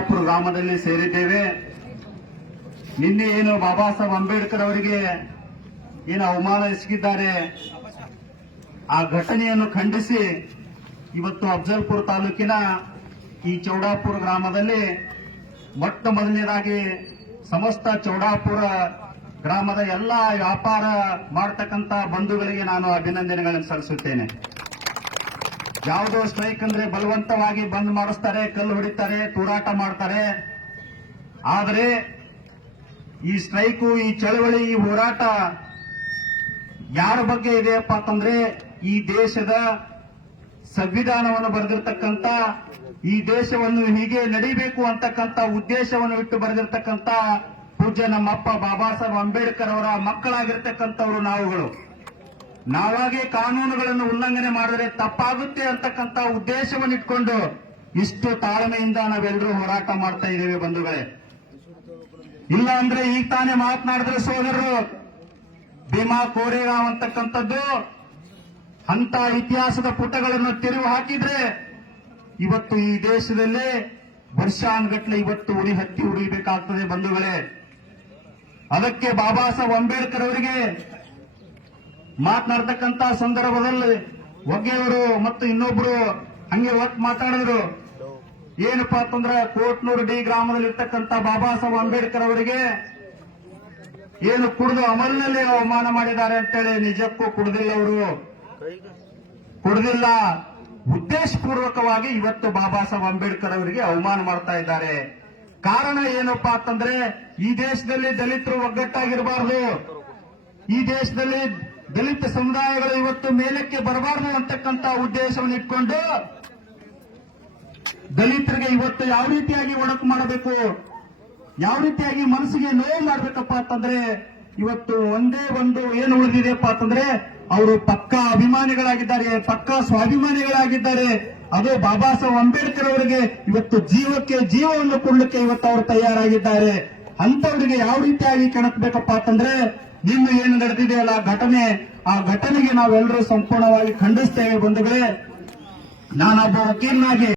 ಚೌಡಾಪುರ ಗ್ರಾಮದಲ್ಲಿ ಸೇರಿದ್ದೇವೆ. ನಿನ್ನೆ ಏನು ಬಾಬಾ ಸಾಹೇಬ್ ಅಂಬೇಡ್ಕರ್ ಅವರಿಗೆ ಏನು ಅವಮಾನ ಎಸಗಿದ್ದಾರೆ. ಆ ಘಟನೆಯನ್ನು ಖಂಡಿಸಿ ಇವತ್ತು ಅಫಜಲ್ಪುರ ತಾಲೂಕಿನ ಈ ಚೌಡಾಪುರ ಗ್ರಾಮದಲ್ಲಿ ಮೊಟ್ಟ ಮೊದಲನೇದಾಗಿ ಸಮಸ್ತ ಚೌಡಾಪುರ ಗ್ರಾಮದ ಎಲ್ಲ ವ್ಯಾಪಾರ ಮಾಡತಕ್ಕಂತ ಬಂಧುಗಳಿಗೆ ನಾನು ಅಭಿನಂದನೆಗಳನ್ನು ಸಲ್ಲಿಸುತ್ತೇನೆ. ಯಾವುದೋ ಸ್ಟ್ರೈಕ್ ಅಂದ್ರೆ ಬಲವಂತವಾಗಿ ಬಂದ್ ಮಾಡಿಸ್ತಾರೆ, ಕಲ್ಲು ಹೊಡಿತಾರೆ, ತೂರಾಟ ಮಾಡ್ತಾರೆ. ಆದರೆ ಈ ಸ್ಟ್ರೈಕು, ಈ ಚಳವಳಿ, ಈ ಹೋರಾಟ ಯಾರ ಬಗ್ಗೆ ಇದೆಯಪ್ಪ ಅಂತಂದ್ರೆ ಈ ದೇಶದ ಸಂವಿಧಾನವನ್ನು ಬರೆದಿರ್ತಕ್ಕಂಥ, ಈ ದೇಶವನ್ನು ಹೀಗೆ ನಡಿಬೇಕು ಅಂತಕ್ಕಂಥ ಉದ್ದೇಶವನ್ನು ಇಟ್ಟು ಬರೆದಿರ್ತಕ್ಕಂಥ ಪೂಜ್ಯ ನಮ್ಮಪ್ಪ ಬಾಬಾ ಸಾಹೇಬ್ ಅಂಬೇಡ್ಕರ್ ಅವರ ಮಕ್ಕಳಾಗಿರ್ತಕ್ಕಂಥವ್ರು ನಾವುಗಳು. ನಾವಾಗೆ ಕಾನೂನುಗಳನ್ನು ಉಲ್ಲಂಘನೆ ಮಾಡಿದರೆ ತಪ್ಪಾಗುತ್ತೆ ಅಂತಕ್ಕಂತ ಉದ್ದೇಶವನ್ನು ಇಟ್ಕೊಂಡು ಇಷ್ಟು ತಾಳ್ಮೆಯಿಂದ ನಾವೆಲ್ಲರೂ ಹೋರಾಟ ಮಾಡ್ತಾ ಇದ್ದೇವೆ ಬಂಧುಗಳೇ. ಇಲ್ಲ ಅಂದ್ರೆ ಈಗ ತಾನೇ ಮಾತನಾಡಿದ್ರೆ ಸೋದರರು, ಭೀಮಾ ಕೋರೇಗಾಂವ್ ಅಂತಕ್ಕಂಥದ್ದು ಅಂತ ಇತಿಹಾಸದ ಪುಟಗಳನ್ನು ತಿರುವು ಹಾಕಿದ್ರೆ ಇವತ್ತು ಈ ದೇಶದಲ್ಲೇ ವರ್ಷಾನ್ಗಟ್ಲೆ ಇವತ್ತು ಉಳಿ ಹತ್ತಿ ಉಳಿಬೇಕಾಗ್ತದೆ ಬಂಧುಗಳೇ. ಅದಕ್ಕೆ ಬಾಬಾ ಸಾಹೇಬ್ ಅಂಬೇಡ್ಕರ್ ಅವರಿಗೆ ಮಾತನಾಡ್ತಕ್ಕಂತ ಸಂದರ್ಭದಲ್ಲಿ ಒಗ್ಗೆಯವರು ಮತ್ತು ಇನ್ನೊಬ್ರು ಹಂಗೆ ಒಟ್ಟು ಮಾತಾಡಿದ್ರು. ಏನಪ್ಪಾ ಅಂತಂದ್ರೆ ಕೋಟ್ನೂರು ಡಿ ಗ್ರಾಮದಲ್ಲಿ ಇರ್ತಕ್ಕಂಥ ಬಾಬಾ ಸಾಹೇಬ್ ಅಂಬೇಡ್ಕರ್ ಅವರಿಗೆ ಏನು ಕುಡಿದು ಅಮಲ್ನಲ್ಲಿ ಅವಮಾನ ಮಾಡಿದ್ದಾರೆ ಅಂತೇಳಿ ನಿಜಕ್ಕೂ ಕುಡ್ದಿಲ್ಲ ಅವರು. ಕುಡ್ದಿಲ್ಲ. ಉದ್ದೇಶಪೂರ್ವಕವಾಗಿ ಇವತ್ತು ಬಾಬಾ ಸಾಹೇಬ್ ಅಂಬೇಡ್ಕರ್ ಅವರಿಗೆ ಅವಮಾನ ಮಾಡ್ತಾ ಇದ್ದಾರೆ. ಕಾರಣ ಏನಪ್ಪಾ ಅಂತಂದ್ರೆ ಈ ದೇಶದಲ್ಲಿ ದಲಿತರು ಒಗ್ಗಟ್ಟಾಗಿರಬಾರ್ದು. ಈ ದೇಶದಲ್ಲಿ ದಲಿತ ಸಮುದಾಯಗಳು ಇವತ್ತು ಮೇಲಕ್ಕೆ ಬರಬಾರದು ಅಂತಕ್ಕಂತ ಉದ್ದೇಶವನ್ನು ಇಟ್ಕೊಂಡು ದಲಿತರಿಗೆ ಇವತ್ತು ಯಾವ ರೀತಿಯಾಗಿ ಒಡಕು ಮಾಡಬೇಕು, ಯಾವ ರೀತಿಯಾಗಿ ಮನಸ್ಸಿಗೆ ನೋವು ಮಾಡಬೇಕಪ್ಪ ಅಂತಂದ್ರೆ, ಇವತ್ತು ಒಂದೇ ಒಂದು ಏನು ಉಳಿದಿದೆಯಪ್ಪ ಅಂತಂದ್ರೆ, ಅವರು ಪಕ್ಕಾ ಅಭಿಮಾನಿಗಳಾಗಿದ್ದಾರೆ, ಪಕ್ಕಾ ಸ್ವಾಭಿಮಾನಿಗಳಾಗಿದ್ದಾರೆ. ಅದು ಬಾಬಾ ಸಾಹೇಬ್ ಅಂಬೇಡ್ಕರ್ ಅವರಿಗೆ ಇವತ್ತು ಜೀವಕ್ಕೆ, ಜೀವವನ್ನು ಕೊಡ್ಲಿಕ್ಕೆ ಇವತ್ತು ಅವರು ತಯಾರಾಗಿದ್ದಾರೆ. ಅಂತವರಿಗೆ ಯಾವ ರೀತಿಯಾಗಿ ಕಣಕ್ಬೇಕಪ್ಪ ಅಂತಂದ್ರೆ ನಿನ್ನೆ ಏನು ನಡೆದಿದೆಯಲ್ಲ ಘಟನೆ ಆ ಘಟನೆಗೆ ನಾವೆಲ್ಲರೂ ಸಂಪೂರ್ಣವಾಗಿ ಖಂಡಿಸ್ತೇವೆ ಬಂಧುಗಳೇ. ನಾನೊಬ್ಬ ವಕೀಲನಾಗಿ